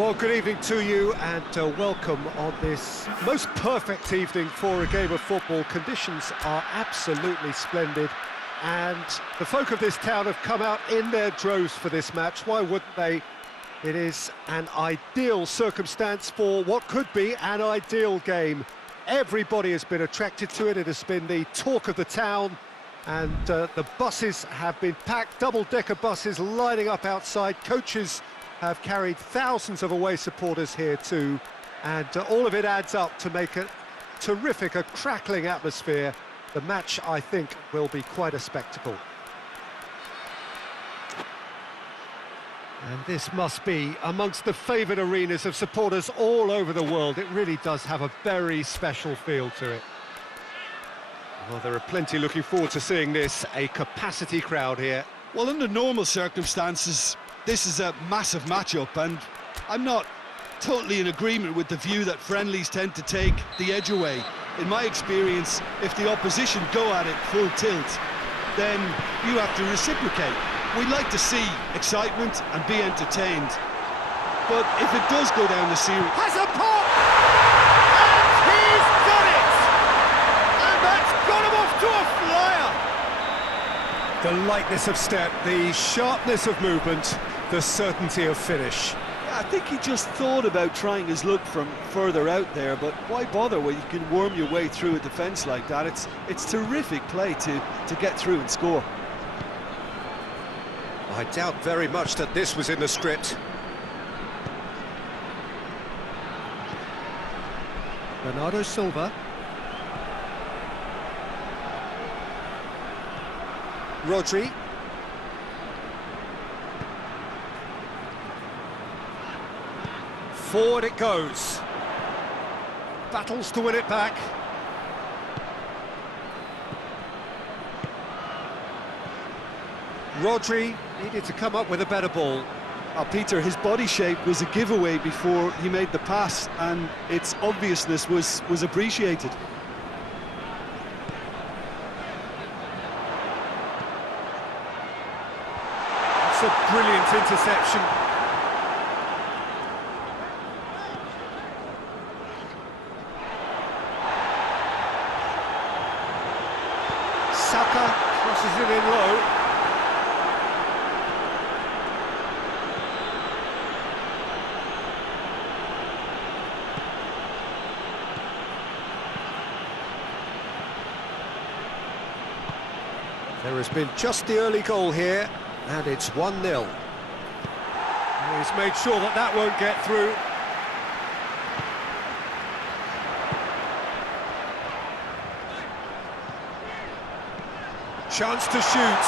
Well, good evening to you and welcome on this most perfect evening for a game of football. Conditions are absolutely splendid and the folk of this town have come out in their droves for this match. Why wouldn't they? It is an ideal circumstance for what could be an ideal game. Everybody has been attracted to it. It has been the talk of the town, and the buses have been packed, double-decker buses lining up outside. Coaches have carried thousands of away supporters here too, and all of it adds up to make a terrific, a crackling atmosphere. The match, I think, will be quite a spectacle. And this must be amongst the favoured arenas of supporters all over the world. It really does have a very special feel to it. Well, there are plenty looking forward to seeing this, a capacity crowd here. Well, under normal circumstances, this is a massive matchup, and I'm not totally in agreement with the view that friendlies tend to take the edge away. In my experience, if the opposition go at it full tilt, then you have to reciprocate. We'd like to see excitement and be entertained, but if it does go down the series... Has a pop! And he's done it! And that's got him off to a flyer! The lightness of step, the sharpness of movement, the certainty of finish. I think he just thought about trying his luck from further out there, but why bother when you can worm your way through a defence like that? It's terrific play to get through and score. I doubt very much that this was in the script. Bernardo Silva. Rodri. Forward it goes. Battles to win it back. Rodri needed to come up with a better ball. Peter, his body shape was a giveaway before he made the pass, and its obviousness was appreciated. It's a brilliant interception. Saka crosses it in low. There has been just the early goal here, and it's 1-0. He's made sure that that won't get through. Chance to shoot.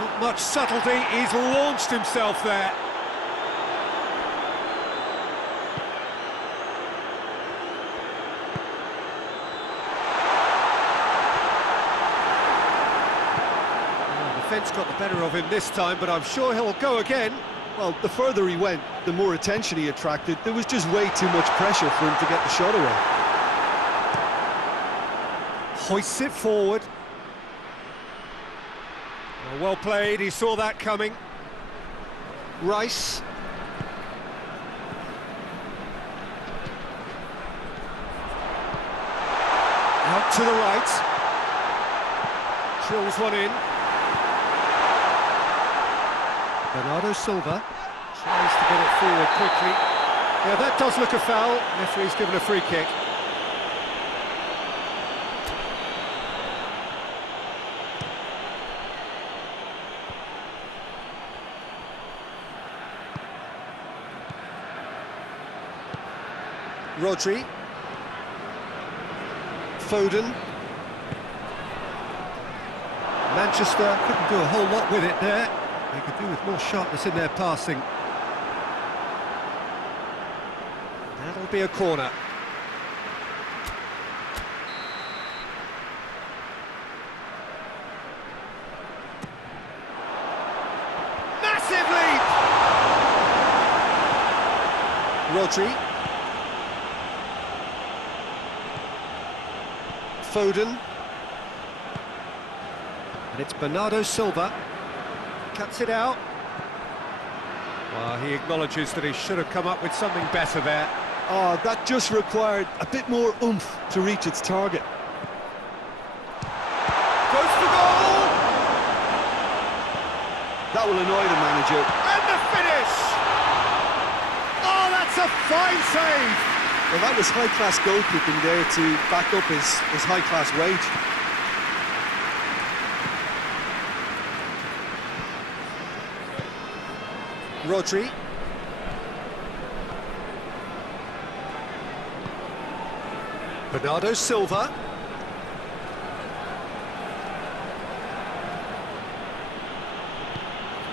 Not much subtlety, he's launched himself there. Well, the defence got the better of him this time, but I'm sure he'll go again. Well, the further he went, the more attention he attracted. There was just way too much pressure for him to get the shot away. Hoists it forward. Well played, he saw that coming. Rice. Out to the right. Drills one in. Bernardo Silva tries to get it forward quickly. Yeah, that does look a foul. Referee's given a free kick. Rodri. Foden. Manchester couldn't do a whole lot with it there. They could do with more sharpness in their passing. That'll be a corner. Massive lead! Rodri. Foden. And it's Bernardo Silva. cuts it out. Well, he acknowledges that he should have come up with something better there. Oh, that just required a bit more oomph to reach its target. Goes for goal! That will annoy the manager. And the finish! Oh, that's a fine save! Well, that was high-class goalkeeping there to back up his high-class wage. Rodri. Bernardo Silva.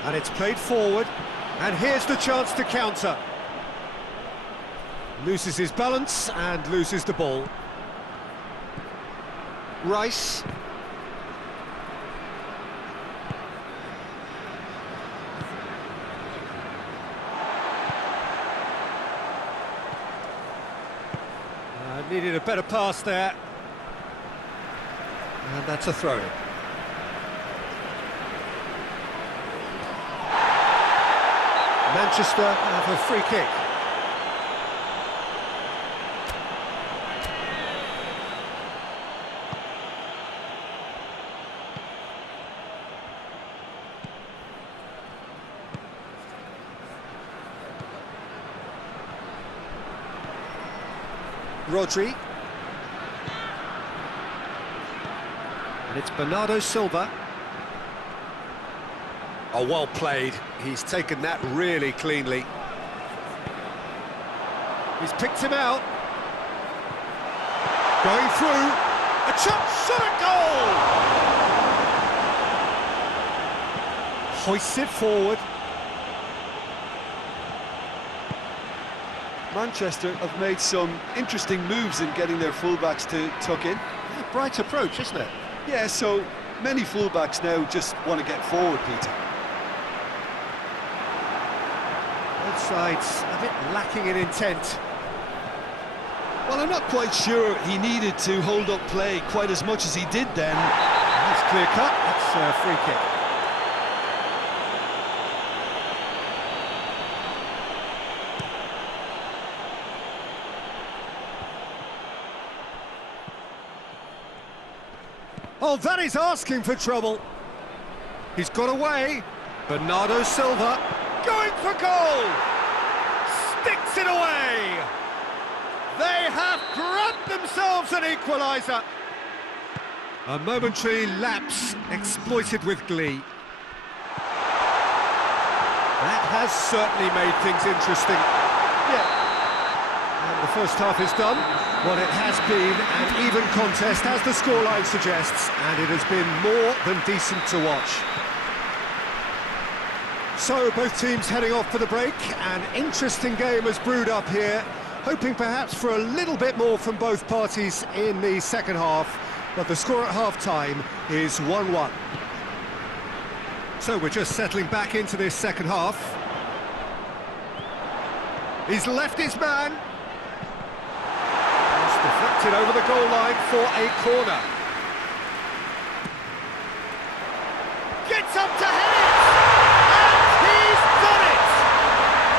And it's played forward, and here's the chance to counter. Loses his balance and loses the ball. Rice. Needed a better pass there. And that's a throw-in. Manchester have a free kick. Rodri. And it's Bernardo Silva. Oh, well played. He's taken that really cleanly. He's picked him out. Going through. A chop shot at goal! Hoists it forward. Manchester have made some interesting moves in getting their fullbacks to tuck in. Bright approach, isn't it? Yeah, so many fullbacks now just want to get forward, Peter. Both sides a bit lacking in intent. Well, I'm not quite sure he needed to hold up play quite as much as he did then. That's clear cut, that's a free kick. Oh, that is asking for trouble. He's got away. Bernardo Silva going for goal. Sticks it away. They have grabbed themselves an equaliser. A momentary lapse exploited with glee. That has certainly made things interesting. Yeah. And the first half is done. Well, it has been an even contest, as the scoreline suggests, and it has been more than decent to watch. So, both teams heading off for the break. An interesting game has brewed up here, hoping perhaps for a little bit more from both parties in the second half, but the score at half-time is 1-1. So, we're just settling back into this second half. He's left his man. Deflected over the goal line for a corner. Gets up to head it! And he's done it!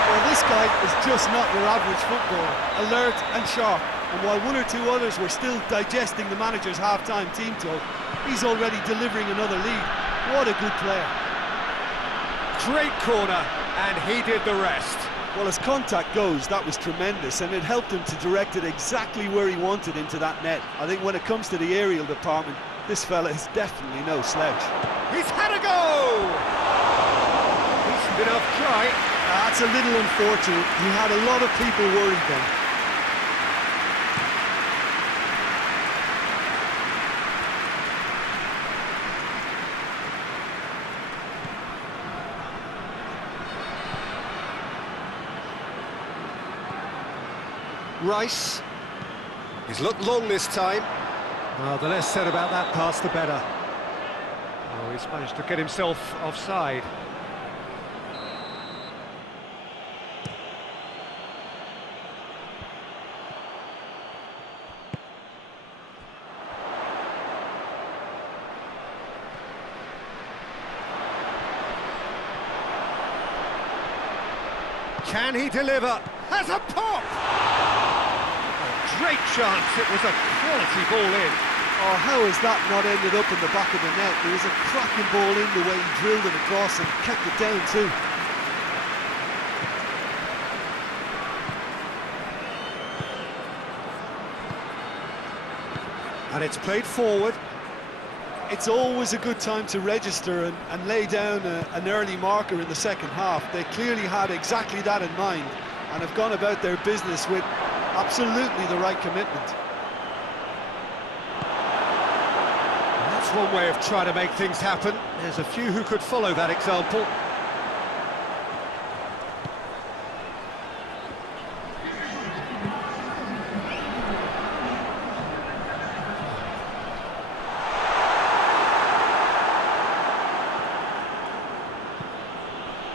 Well, this guy is just not your average footballer. Alert and sharp. And while one or two others were still digesting the manager's half-time team talk, he's already delivering another lead. What a good player. Great corner, and he did the rest. Well, as contact goes, that was tremendous, and it helped him to direct it exactly where he wanted into that net. I think when it comes to the aerial department, this fella is definitely no slouch. He's had a go! He's been off try. That's a little unfortunate. He had a lot of people worried then. Rice. He's looked long this time. Well, the less said about that pass, the better. Oh, he's managed to get himself offside. Can he deliver? Has a pop! A great chance, it was a quality ball in. Oh, how has that not ended up in the back of the net? There was a cracking ball in the way he drilled it across and kept it down too. And it's played forward. It's always a good time to register and lay down an early marker in the second half. They clearly had exactly that in mind and have gone about their business with absolutely the right commitment. That's one way of trying to make things happen. There's a few who could follow that example.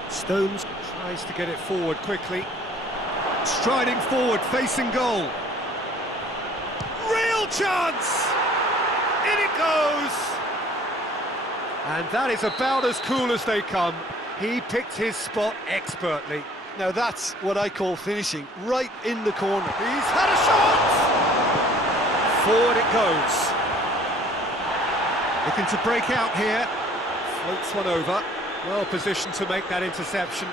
Stones tries to get it forward quickly. Striding forward, facing goal. Real chance! In it goes! And that is about as cool as they come. He picked his spot expertly. Now that's what I call finishing, right in the corner. He's had a shot! Forward it goes. Looking to break out here. Floats one over. Well positioned to make that interception.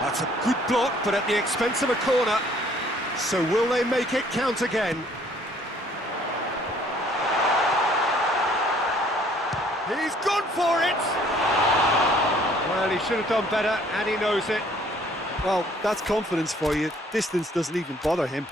That's a good block, but at the expense of a corner. So will they make it count again? He's gone for it! Well, he should have done better, and he knows it. Well, that's confidence for you. Distance doesn't even bother him.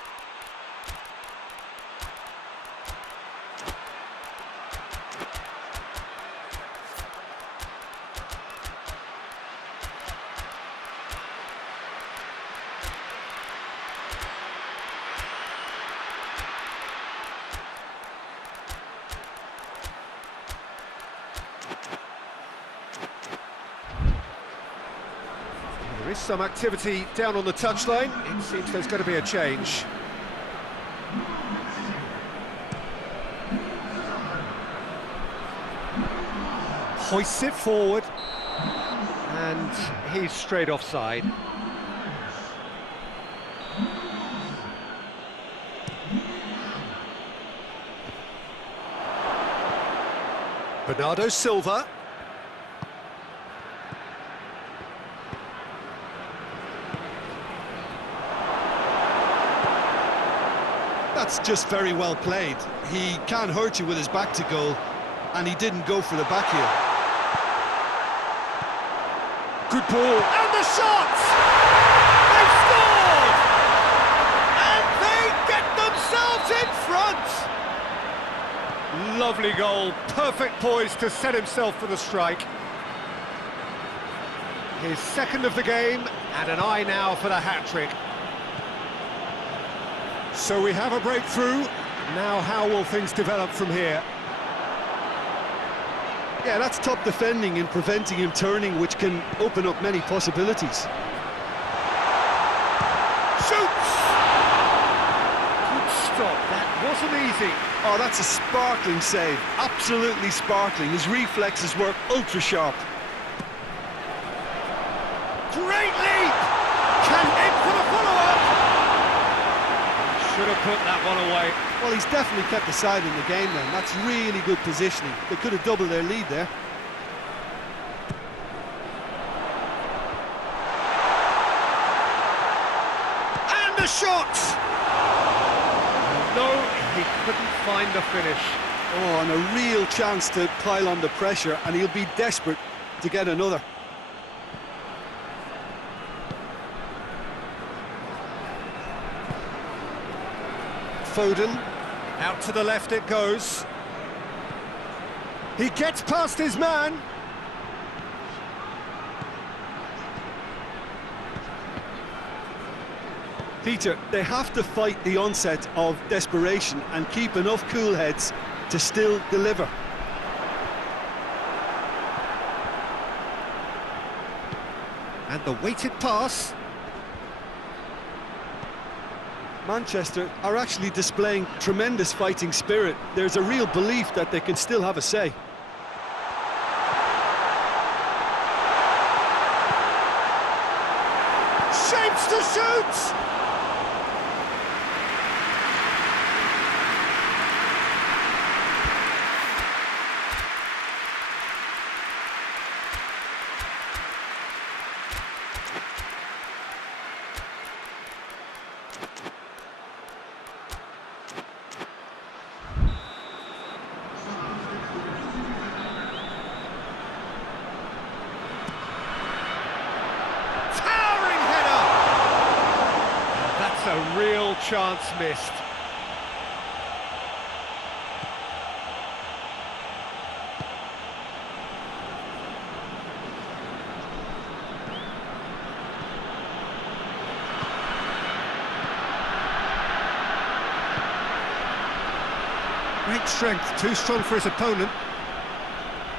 There is some activity down on the touchline. It seems there's going to be a change. Hoists it forward. And he's straight offside. Bernardo Silva. That's just very well played. He can hurt you with his back to goal, and he didn't go for the back heel. Good ball. And the shot! They scored! And they get themselves in front! Lovely goal. Perfect poise to set himself for the strike. His second of the game, and an eye now for the hat-trick. So we have a breakthrough. Now how will things develop from here? Yeah, that's top defending and preventing him turning, which can open up many possibilities. Shoots! Good stop, that wasn't easy. Oh, that's a sparkling save, absolutely sparkling. His reflexes were ultra sharp. Great leap! Can hit for the follow-up! Should have put that one away. Well, he's definitely kept the side in the game then. That's really good positioning. They could have doubled their lead there. And the shot! No, he couldn't find the finish. Oh, and a real chance to pile on the pressure, and he'll be desperate to get another. Foden, out to the left it goes. He gets past his man. Peter, they have to fight the onset of desperation and keep enough cool heads to still deliver. And the weighted pass. Manchester are actually displaying tremendous fighting spirit. There's a real belief that they can still have a say. Shapes to shoot! A real chance missed. Great strength, too strong for his opponent.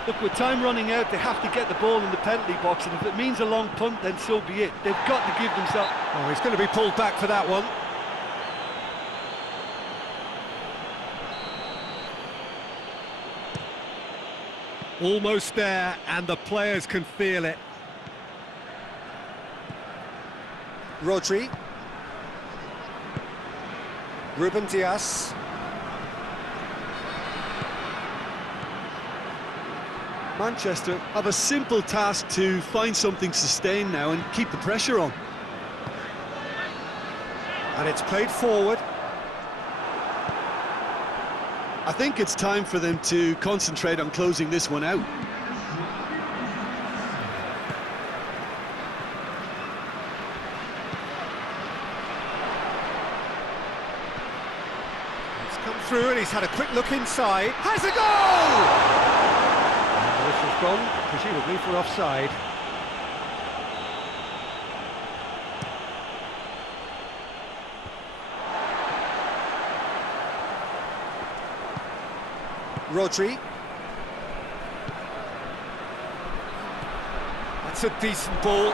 Look, with time running out, they have to get the ball in the penalty box, and if it means a long punt, then so be it. They've got to give themselves... Oh, he's going to be pulled back for that one. Almost there, and the players can feel it. Rodri. Ruben Dias. Manchester have a simple task to find something sustained now and keep the pressure on. And it's played forward. I think it's time for them to concentrate on closing this one out. It's come through and he's had a quick look inside. Has a goal! And this has gone, presumably for offside. Rodri. That's a decent ball.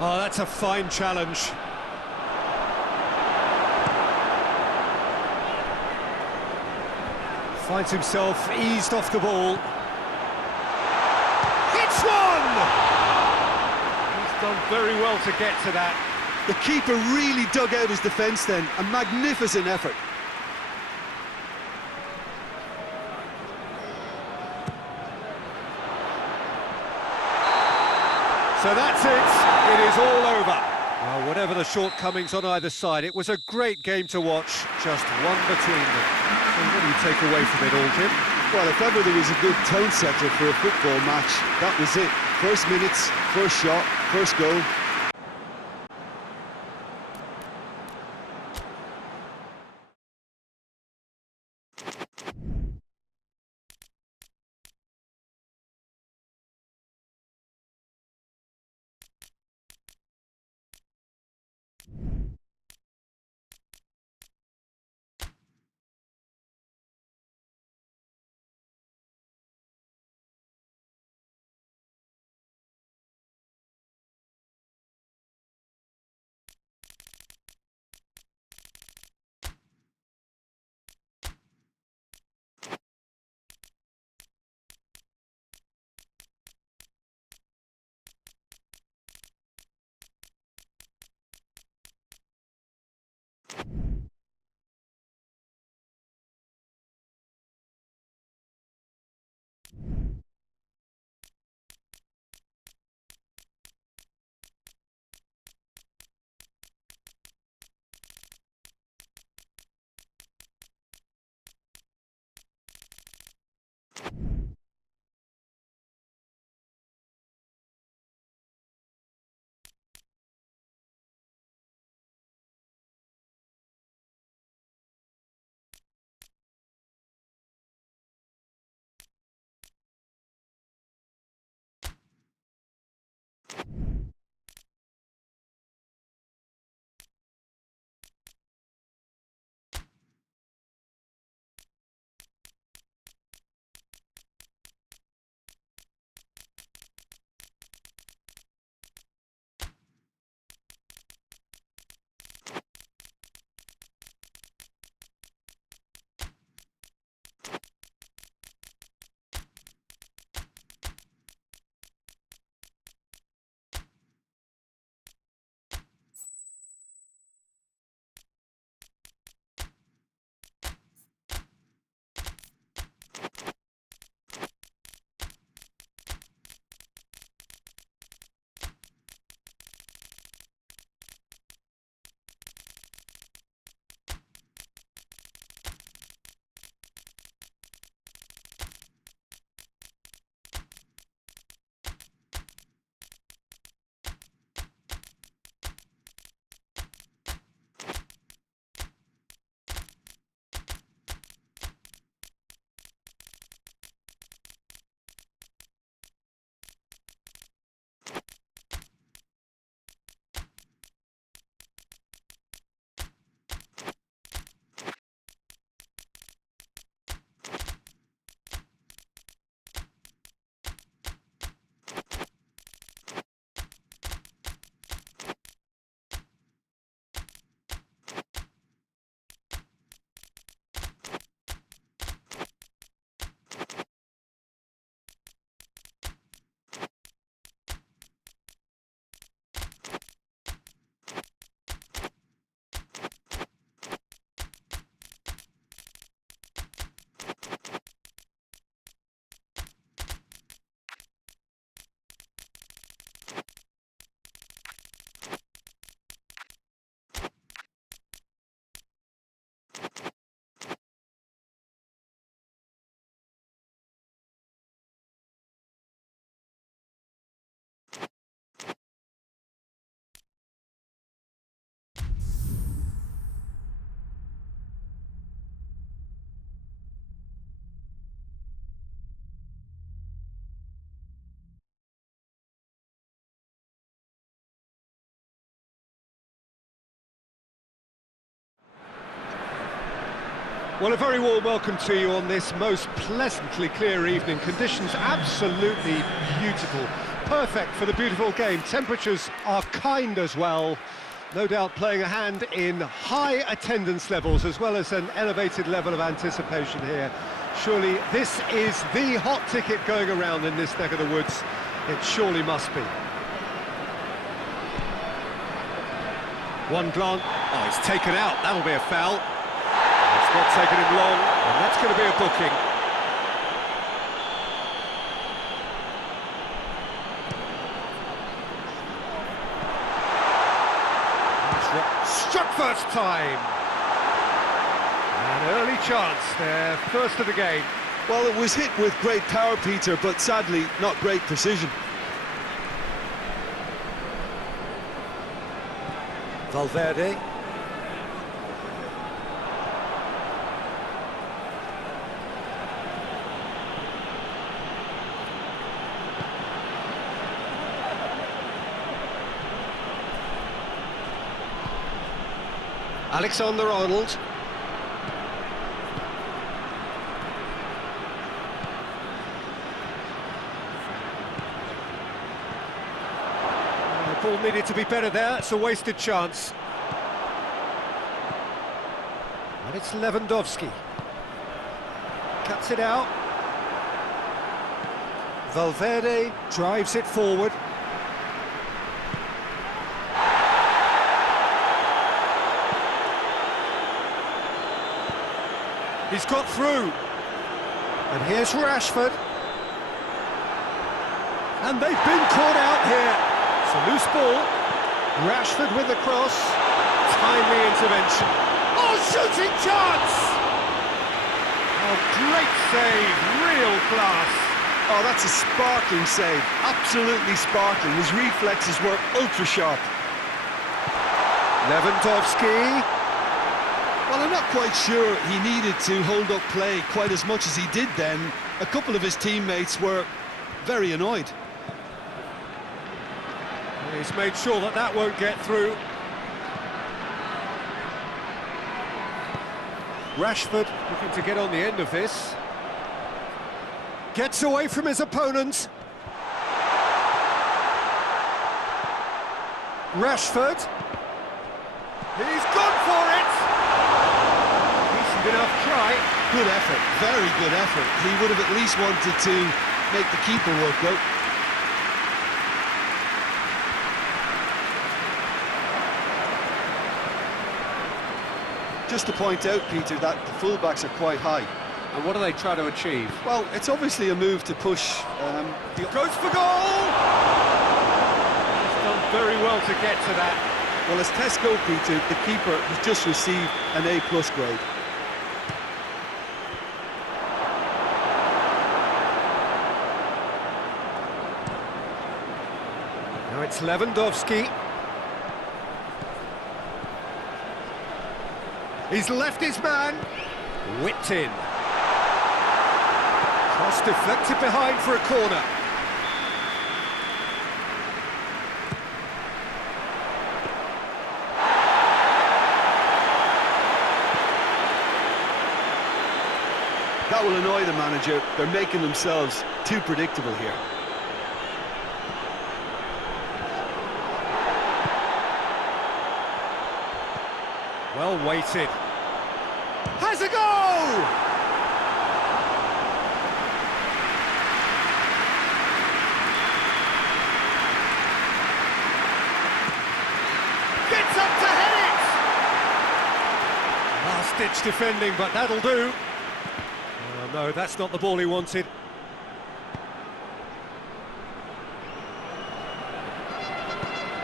Oh, that's a fine challenge. Finds himself eased off the ball. Hits one! He's done very well to get to that. The keeper really dug out his defence then. A magnificent effort. So that's it. It is all over. Well, whatever the shortcomings on either side, it was a great game to watch. Just one between them. So what do you take away from it all, Jim? Well, if ever there was a good tone setter for a football match, that was it. First minutes, first shot, first goal. Well, a very warm welcome to you on this most pleasantly clear evening. Conditions absolutely beautiful. Perfect for the beautiful game. Temperatures are kind as well. No doubt playing a hand in high attendance levels as well as an elevated level of anticipation here. Surely this is the hot ticket going around in this neck of the woods. It surely must be. One glance. Oh, he's taken out. That'll be a foul. It's not taken him long, and that's going to be a booking. Struck first time. An early chance there, first of the game. Well, it was hit with great power, Peter, but sadly not great precision. Valverde. Alexander-Arnold. The ball needed to be better there, it's a wasted chance. And it's Lewandowski. Cuts it out. Valverde drives it forward. He's got through. And here's Rashford. And they've been caught out here. It's a loose ball. Rashford with the cross. Timely intervention. Oh, shooting chance! Oh, great save. Real class. Oh, that's a sparkling save. Absolutely sparkling. His reflexes were ultra-sharp. Lewandowski. Well, I'm not quite sure he needed to hold up play quite as much as he did then. A couple of his teammates were very annoyed. He's made sure that that won't get through. Rashford looking to get on the end of this. Gets away from his opponent. Rashford. He's gone for it. Decent enough try. Good effort, very good effort. He would have at least wanted to make the keeper work out. Just to point out, Peter, that the fullbacks are quite high. And what do they try to achieve? Well, it's obviously a move to push... Goes for goal! He's done very well to get to that. Well, as tests go, Peter, the keeper has just received an A+ grade. Now it's Lewandowski. He's left his man. Whipped in. Cross deflected behind for a corner. That will annoy the manager. They're making themselves too predictable here. Well weighted. Has a goal! Gets up to head it! Last-ditch defending, but that'll do. Oh, no, that's not the ball he wanted.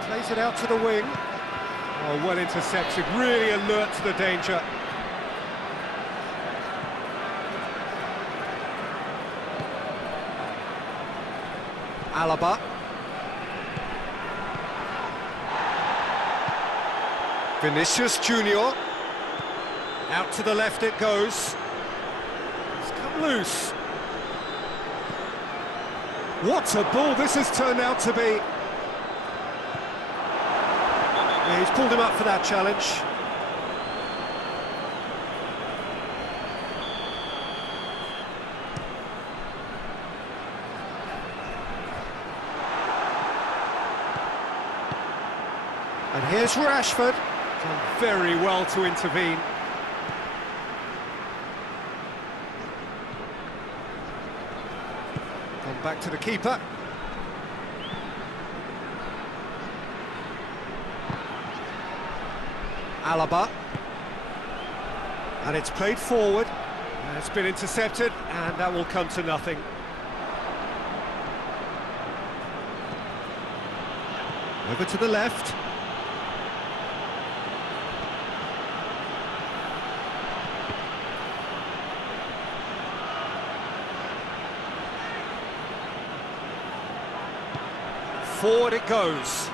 Plays it out to the wing. Oh, well intercepted, really alert to the danger. Alaba. Vinicius Junior. Out to the left it goes. It's come loose. What a ball this has turned out to be. Yeah, he's pulled him up for that challenge. And here's Rashford. Done very well to intervene. Gone back to the keeper. Alaba. And it's played forward. And it's been intercepted, and that will come to nothing. Over to the left. Forward it goes.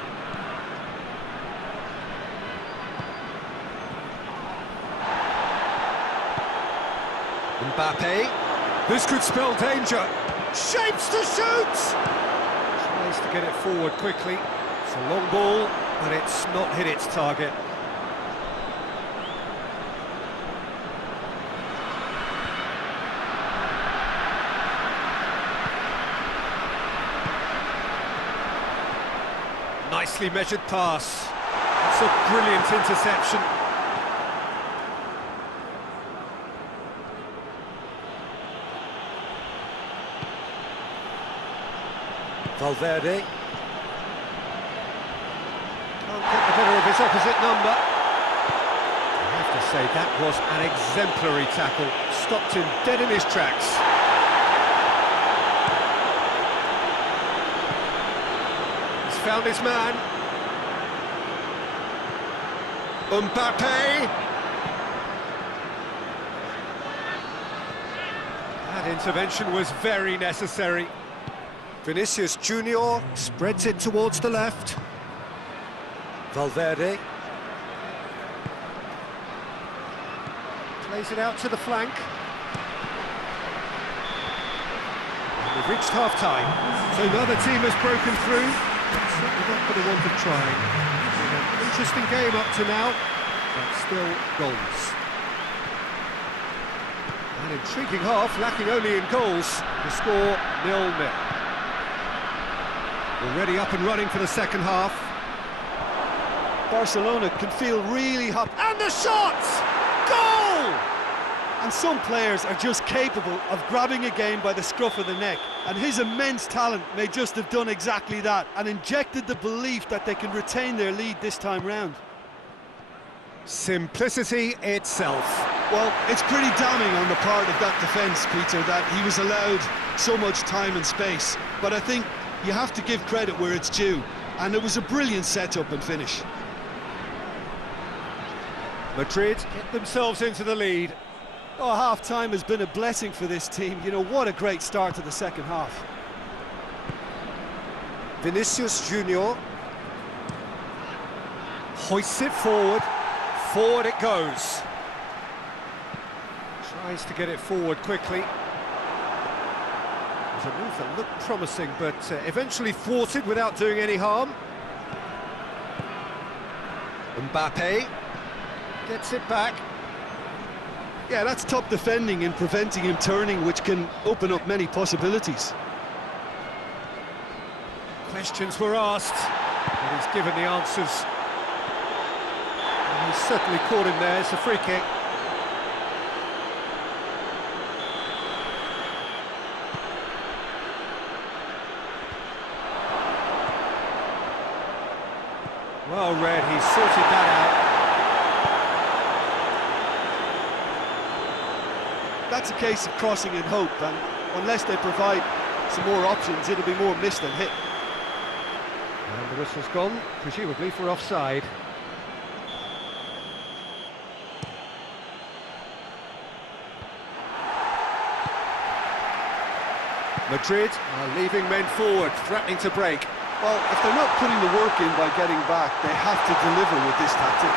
Mbappe. This could spell danger. Shapes to shoot! Tries to get it forward quickly. It's a long ball, but it's not hit its target. Nicely measured pass. It's a brilliant interception. Valverde. Can't get the better of his opposite number. I have to say, that was an exemplary tackle. Stopped him dead in his tracks. He's found his man. Mbappe. That intervention was very necessary. Vinicius Junior spreads it towards the left. Valverde. Plays it out to the flank. And we've reached half-time. So neither team has broken through, but certainly not for the want of trying. It's been an interesting game up to now, but still goals. An intriguing half, lacking only in goals. The score 0-0. Already up and running for the second half. Barcelona can feel really happy. And the shot! Goal! And some players are just capable of grabbing a game by the scruff of the neck. And his immense talent may just have done exactly that and injected the belief that they can retain their lead this time round. Simplicity itself. Well, it's pretty damning on the part of that defence, Peter, that he was allowed so much time and space. But I think you have to give credit where it's due, and it was a brilliant setup and finish. Madrid get themselves into the lead. Oh, half-time has been a blessing for this team. You know, what a great start to the second half. Vinicius Junior hoists it forward. Forward it goes. Tries to get it forward quickly. It was a move that looked promising, but eventually thwarted without doing any harm. Mbappe gets it back. Yeah, that's top defending and preventing him turning, which can open up many possibilities. Questions were asked, but he's given the answers. And he's certainly caught him there. It's a free kick. Well read, he's sorted that out. That's a case of crossing in hope, and unless they provide some more options, it'll be more missed than hit. And the whistle's gone, presumably for offside. Madrid are leaving men forward, threatening to break. Well, if they're not putting the work in by getting back, they have to deliver with this tactic.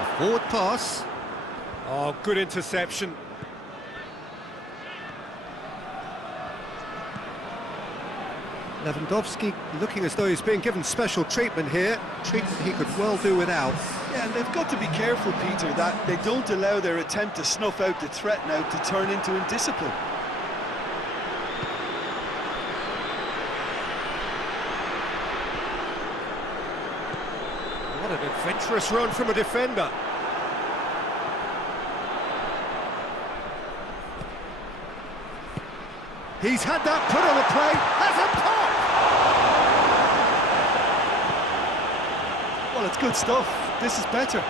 A forward pass. Oh, good interception. Lewandowski looking as though he's being given special treatment here, treatment he could well do without. Yeah, and they've got to be careful, Peter, that they don't allow their attempt to snuff out the threat now to turn into indiscipline. What an adventurous run from a defender. He's had that put on the play, has a pop! Well, it's good stuff. This is better.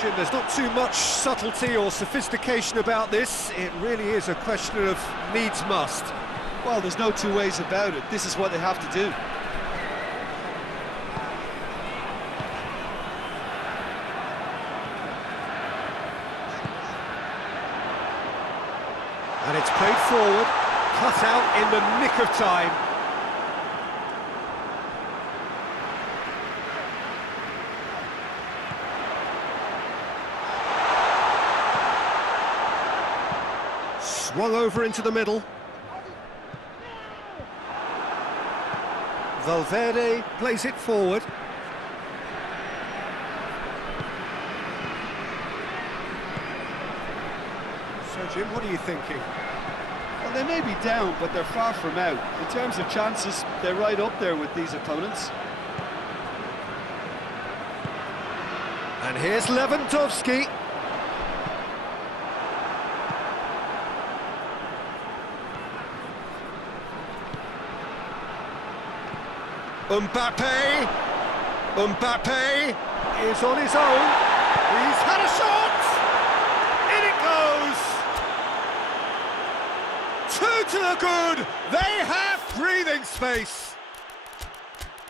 Jim, there's not too much subtlety or sophistication about this. It really is a question of needs must. Well, there's no two ways about it. This is what they have to do. And it's played forward, cut out in the nick of time. Swung over into the middle. Valverde plays it forward. So, Jim, what are you thinking? Well, they may be down, but they're far from out. In terms of chances, they're right up there with these opponents. And here's Lewandowski. Mbappe is on his own. He's had a shot. In it goes. Two to the good. They have breathing space.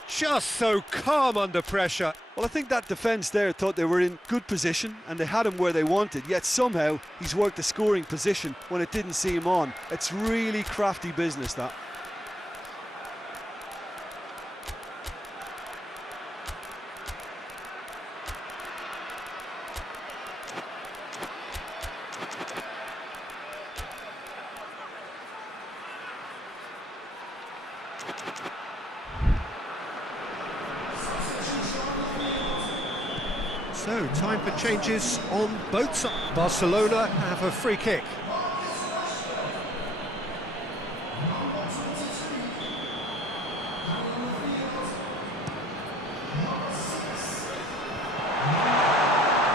Just so calm under pressure. Well, I think that defence there thought they were in good position and they had him where they wanted, yet somehow he's worked the scoring position when it didn't see him on. It's really crafty business, that. So, time for changes on both sides. Barcelona have a free kick.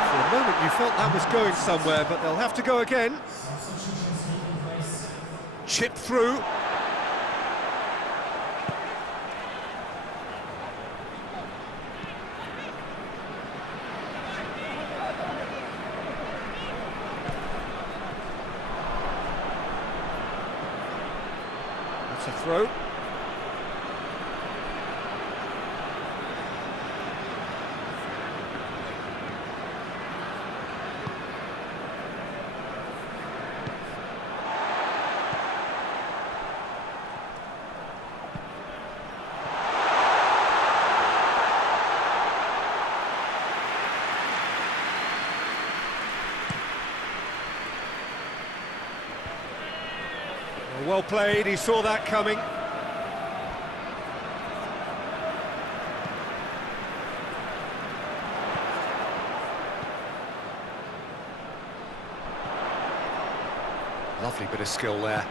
For a moment you felt that was going somewhere, but they'll have to go again. Chip through. That's a throw. Well played, he saw that coming. Lovely bit of skill there.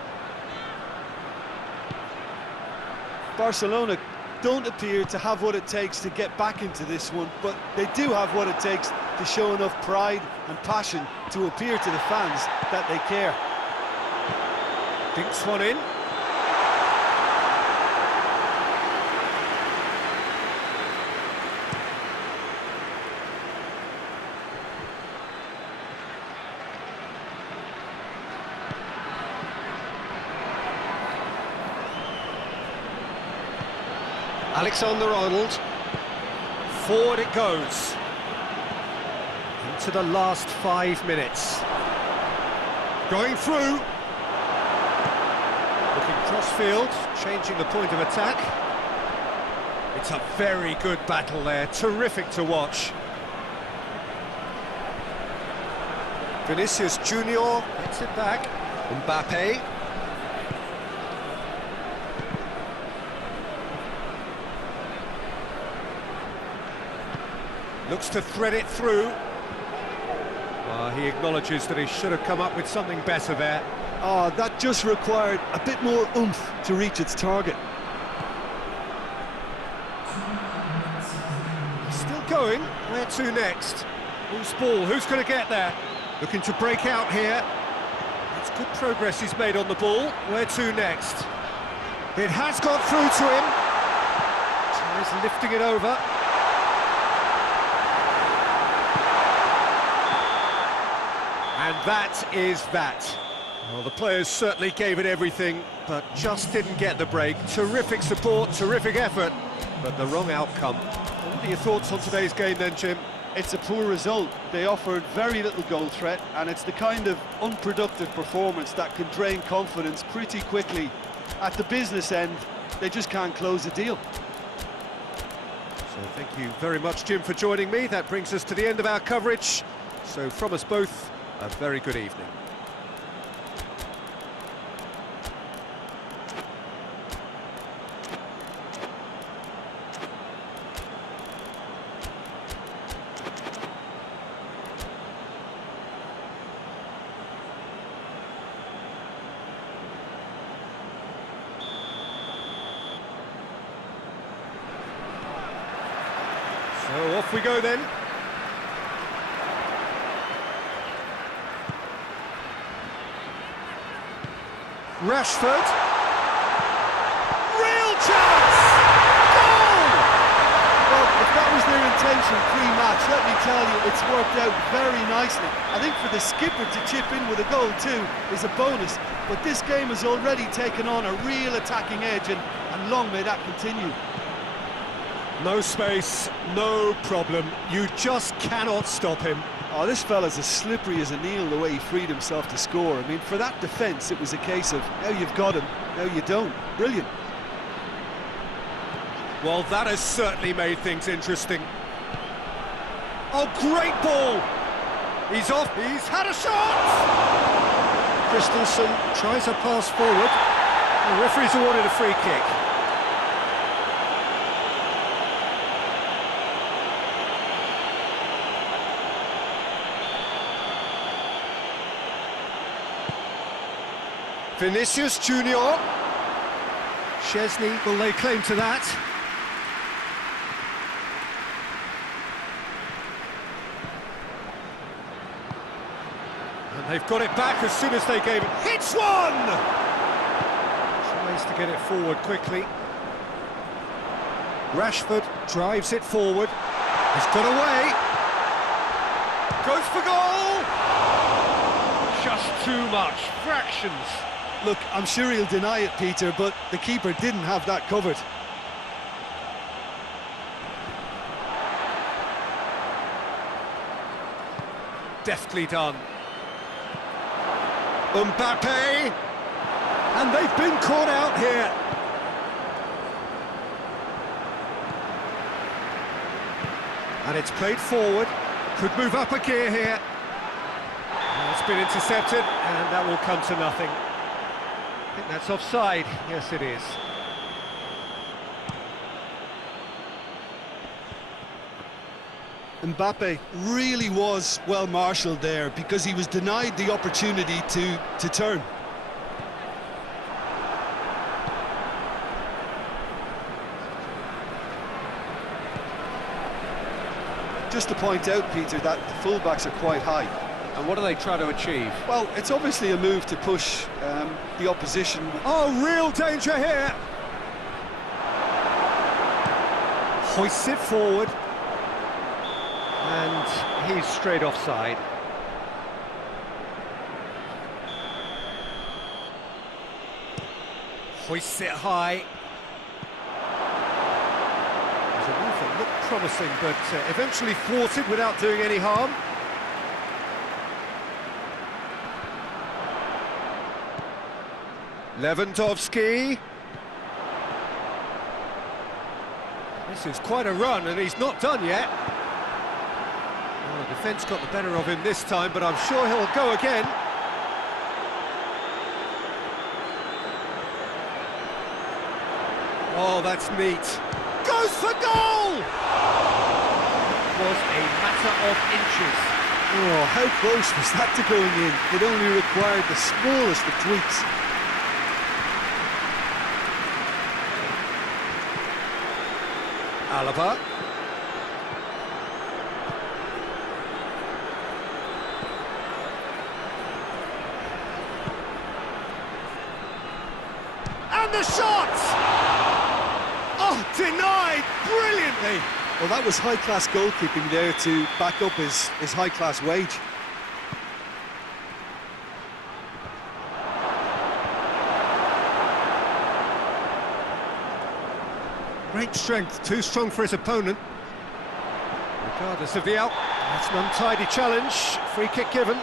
Barcelona don't appear to have what it takes to get back into this one, but they do have what it takes to show enough pride and passion to appear to the fans that they care. Dinks one in. Alexander-Arnold. Forward it goes. Into the last 5 minutes. Going through. Looking cross-field, changing the point of attack. It's a very good battle there, terrific to watch. Vinicius Junior gets it back. Mbappe. Looks to thread it through. He acknowledges that he should have come up with something better there. Oh, that just required a bit more oomph to reach its target. Still going. Where to next? Who's ball? Who's going to get there? Looking to break out here. It's good progress he's made on the ball. Where to next? It has gone through to him. Tries lifting it over. And that is that. Well, the players certainly gave it everything, but just didn't get the break. Terrific support, terrific effort, but the wrong outcome. What are your thoughts on today's game then, Jim? It's a poor result. They offered very little goal threat, and it's the kind of unproductive performance that can drain confidence pretty quickly. At the business end, they just can't close the deal. So thank you very much, Jim, for joining me. That brings us to the end of our coverage. So from us both, a very good evening. So off we go then. Rashford. Real chance! Goal! Well, if that was their intention pre-match, let me tell you, it's worked out very nicely. I think for the skipper to chip in with a goal too is a bonus, but this game has already taken on a real attacking edge, and long may that continue. No space, no problem. You just cannot stop him. Oh, this fella's as slippery as an eel the way he freed himself to score. I mean, for that defence, it was a case of now you've got him, now you don't. Brilliant. Well, that has certainly made things interesting. Oh, great ball! He's off, he's had a shot! Christensen tries a pass forward. The referee's awarded a free kick. Vinicius Junior. Chesney will lay claim to that. And they've got it back as soon as they gave it. Hits one! Tries to get it forward quickly. Rashford drives it forward. He's got away. Goes for goal! Just too much. Fractions. Look, I'm sure he'll deny it, Peter, but the keeper didn't have that covered. Deftly done. Mbappe! And they've been caught out here. And it's played forward. Could move up a gear here. It's been intercepted, and that will come to nothing. I think that's offside. Yes, it is. Mbappe really was well marshalled there because he was denied the opportunity to turn. Just to point out, Peter, that the fullbacks are quite high. And what do they try to achieve? Well, it's obviously a move to push the opposition. Oh, real danger here! Hoists it forward. And he's straight offside. Hoists it high. There's a move that looked promising, but eventually thwarted without doing any harm. Lewandowski. This is quite a run, and he's not done yet. Well, the defence got the better of him this time, but I'm sure he'll go again. Oh, that's neat. Goes for goal! It was a matter of inches. Oh, how close was that to going in? It only required the smallest of tweaks. Alaba. And the shot! Oh, denied brilliantly! Well, that was high-class goalkeeping there to back up his high-class wage. Great strength, too strong for his opponent. Regardless of the out, that's an untidy challenge. Free kick given.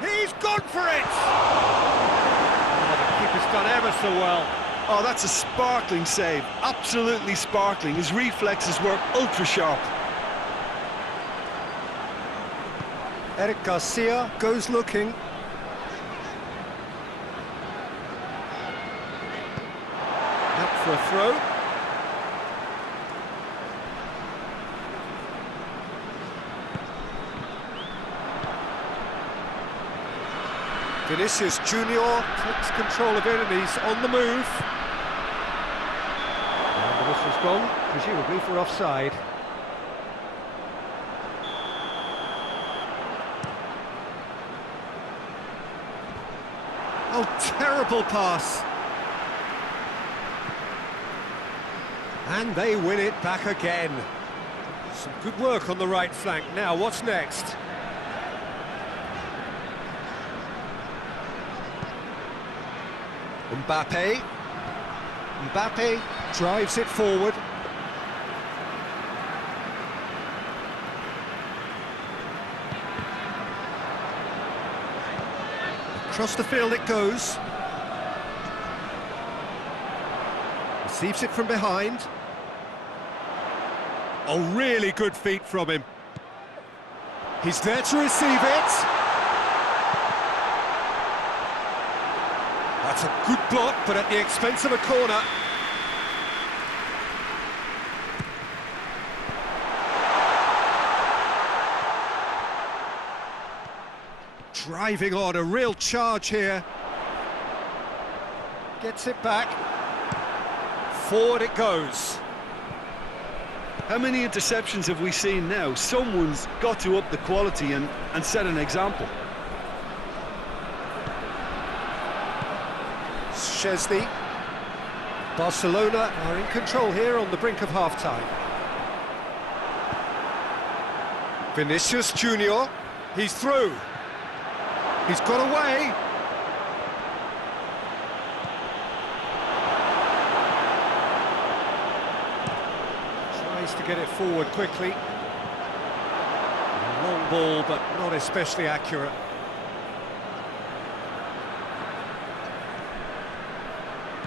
He's gone for it! Oh, the keeper's done ever so well. Oh, that's a sparkling save, absolutely sparkling. His reflexes were ultra sharp. Eric Garcia goes looking. Out for a throw. Vinicius Junior takes control of it and he's on the move. And the whistle's gone, presumably for offside. Oh, terrible pass. And they win it back again. Some good work on the right flank. Now, what's next? Mbappe drives it forward. Across the field it goes. Receives it from behind. Oh, really good feet from him. He's there to receive it. That's a good block, but at the expense of a corner. Driving on, a real charge here. Gets it back. Forward it goes. How many interceptions have we seen now? Someone's got to up the quality and set an example. Szczesny. Barcelona are in control here on the brink of half-time. Vinicius Junior. He's through. He's got away. Tries to get it forward quickly. A long ball, but not especially accurate.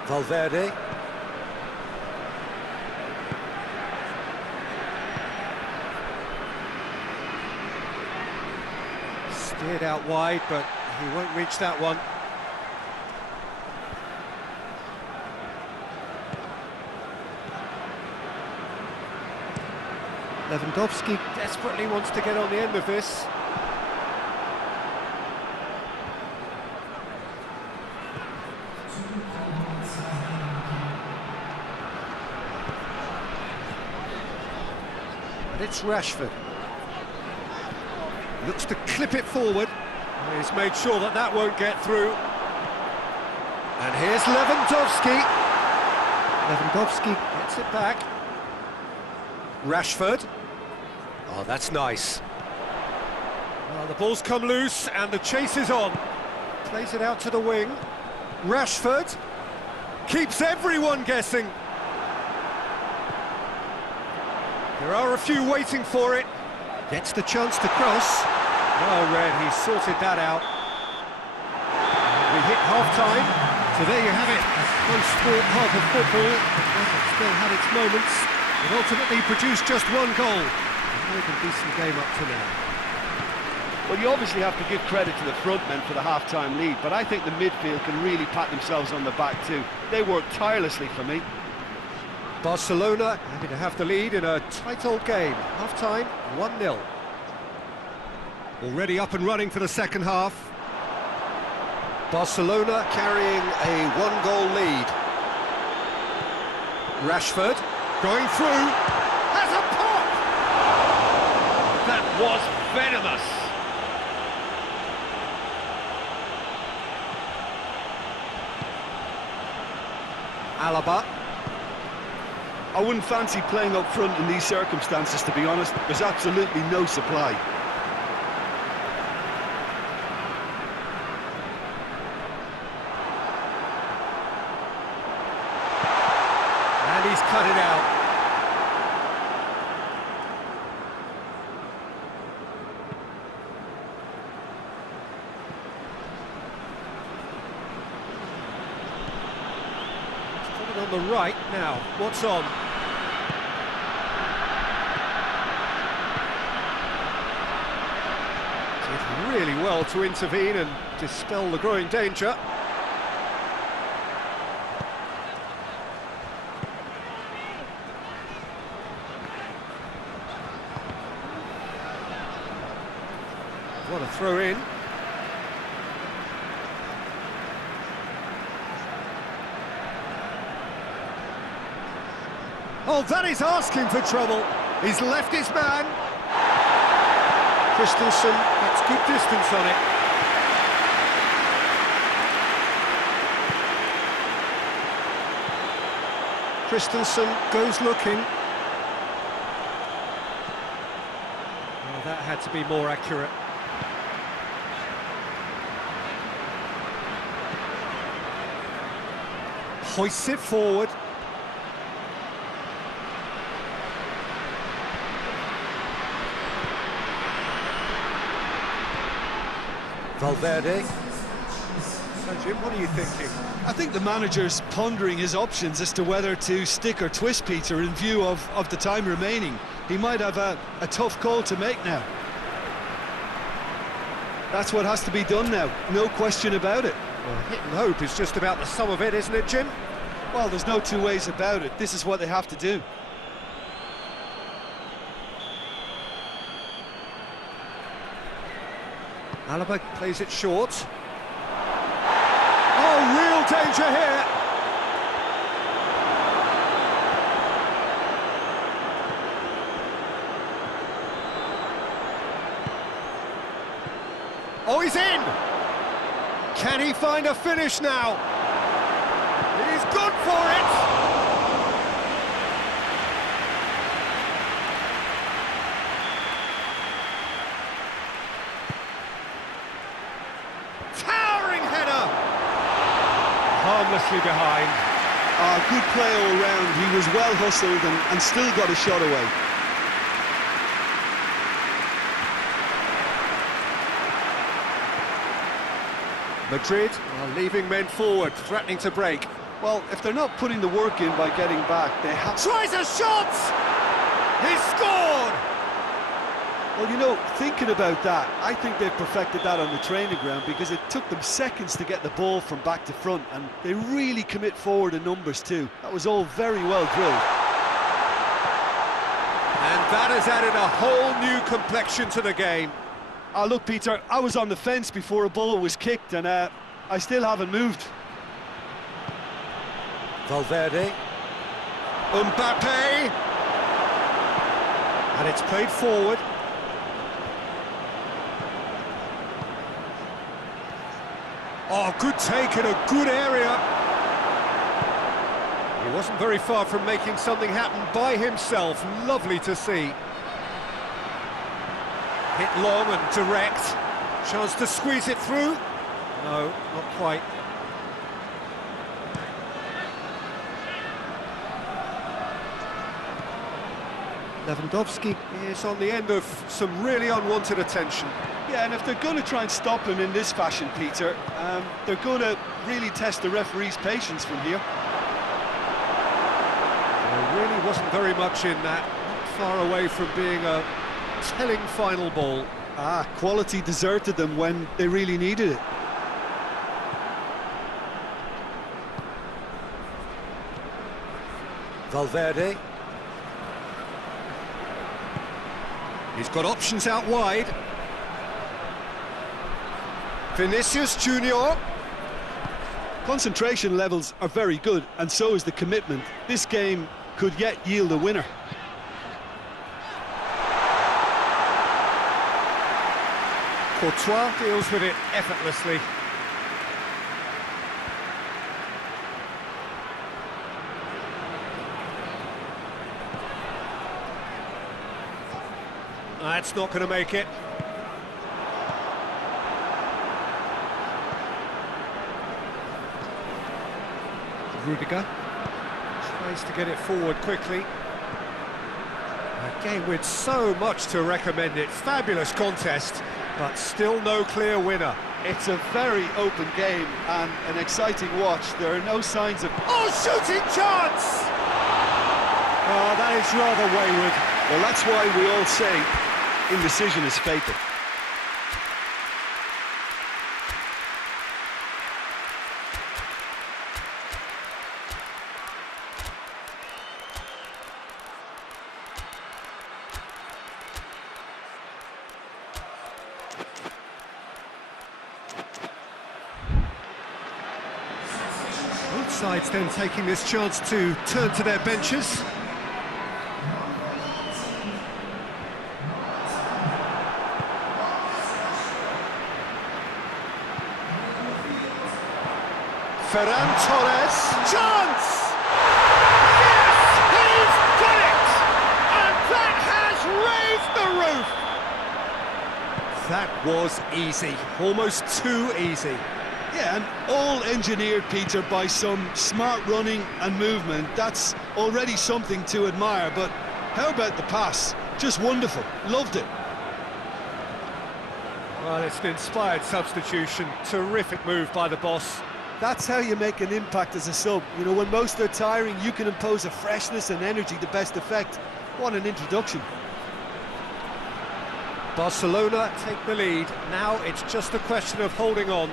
Valverde. Steered out wide, but he won't reach that one. Lewandowski desperately wants to get on the end of this. And it's Rashford. Looks to clip it forward. He's made sure that that won't get through. And here's Lewandowski. Lewandowski gets it back. Rashford. Oh, that's nice. Well, the ball's come loose and the chase is on. Plays it out to the wing. Rashford keeps everyone guessing. There are a few waiting for it. Gets the chance to cross. Well read, he sorted that out. We hit half-time, so there you have it. A close sport half of football. It still had its moments. It ultimately produced just one goal. A very decent game up to now. Well, you obviously have to give credit to the front men for the half-time lead, but I think the midfield can really pat themselves on the back too. They worked tirelessly for me. Barcelona happy to have the lead in a tight old game. Half-time, 1-0. Already up and running for the second half. Barcelona carrying a one-goal lead. Rashford going through, has a pop! That was venomous. Alaba. I wouldn't fancy playing up front in these circumstances, to be honest. There's absolutely no supply. And he's cut it out. He's got it on the right now. What's on? Did really well to intervene and dispel the growing danger. What a throw in. Oh, that is asking for trouble. He's left his man. Christensen gets good distance on it. Christensen goes looking. Oh, that had to be more accurate. Hoists it forward. Valverde. So Jim, what are you thinking? I think the manager's pondering his options as to whether to stick or twist Peter in view of the time remaining. He might have a tough call to make now. That's what has to be done now, no question about it. Well, hit and hope is just about the sum of it, isn't it, Jim? Well, there's no two ways about it. This is what they have to do. Alaba plays it short. Oh, real danger here! Oh, he's in! Can he find a finish now? He's good for it! Towering header! Harmlessly behind. Good play all round. He was well hustled and still got a shot away. Madrid are leaving men forward, threatening to break. Well, if they're not putting the work in by getting back, they have... Tries a shot! He's scored! Well, you know, thinking about that, I think they've perfected that on the training ground because it took them seconds to get the ball from back to front, and they really commit forward in numbers too. That was all very well drilled. And that has added a whole new complexion to the game. Look, Peter, I was on the fence before a ball was kicked, and I still haven't moved. Valverde. Mbappe. And it's played forward. Oh, good take in a good area. He wasn't very far from making something happen by himself. Lovely to see. Hit long and direct. Chance to squeeze it through. No, not quite. Lewandowski is on the end of some really unwanted attention. Yeah, and if they're going to try and stop him in this fashion, Peter, they're going to really test the referee's patience from here. There really wasn't very much in that. Not far away from being a telling final ball. Quality deserted them when they really needed it. Valverde. He's got options out wide. Vinicius Junior. Concentration levels are very good, and so is the commitment. This game could yet yield a winner. Courtois deals with it effortlessly. That's not going to make it. Rudiger tries to get it forward quickly. A game with so much to recommend it. Fabulous contest, but still no clear winner. It's a very open game and an exciting watch. There are no signs of... Oh, shooting chance! Oh, that is rather wayward. Well, that's why we all say indecision is fatal. Both sides then taking this chance to turn to their benches. Ferran Torres, chance! Yes, he's done it! And that has raised the roof! That was easy, almost too easy. Yeah, and all engineered, Peter, by some smart running and movement. That's already something to admire, but how about the pass? Just wonderful, loved it. Well, it's an inspired substitution, terrific move by the boss. That's how you make an impact as a sub. You know, when most are tiring, you can impose a freshness and energy to best effect. What an introduction. Barcelona take the lead. Now it's just a question of holding on.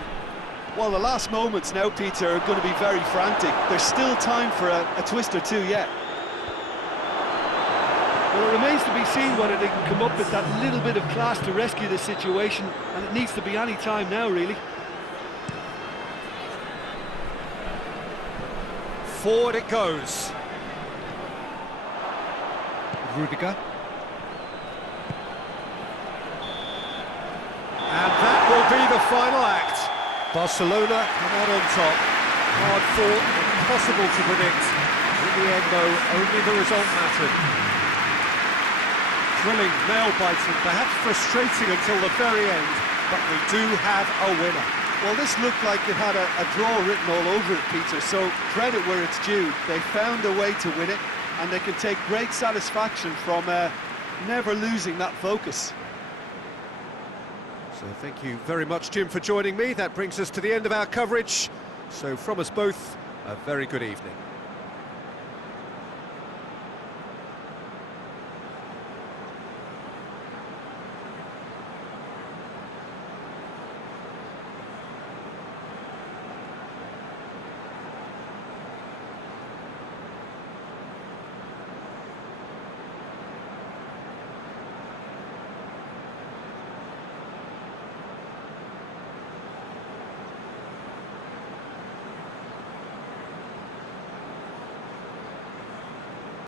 Well, the last moments now, Peter, are going to be very frantic. There's still time for a twist or two yet. Well, it remains to be seen whether they can come up with that little bit of class to rescue the situation, and it needs to be any time now, really. Forward it goes. Rudiger. And that will be the final act. Barcelona come out on top. Hard fought, impossible to predict. In the end, though, only the result mattered. Thrilling, nail-biting, perhaps frustrating until the very end, but we do have a winner. Well, this looked like it had a draw written all over it, Peter, so credit where it's due. They found a way to win it, and they can take great satisfaction from never losing that focus. So thank you very much, Jim, for joining me. That brings us to the end of our coverage. So from us both, a very good evening.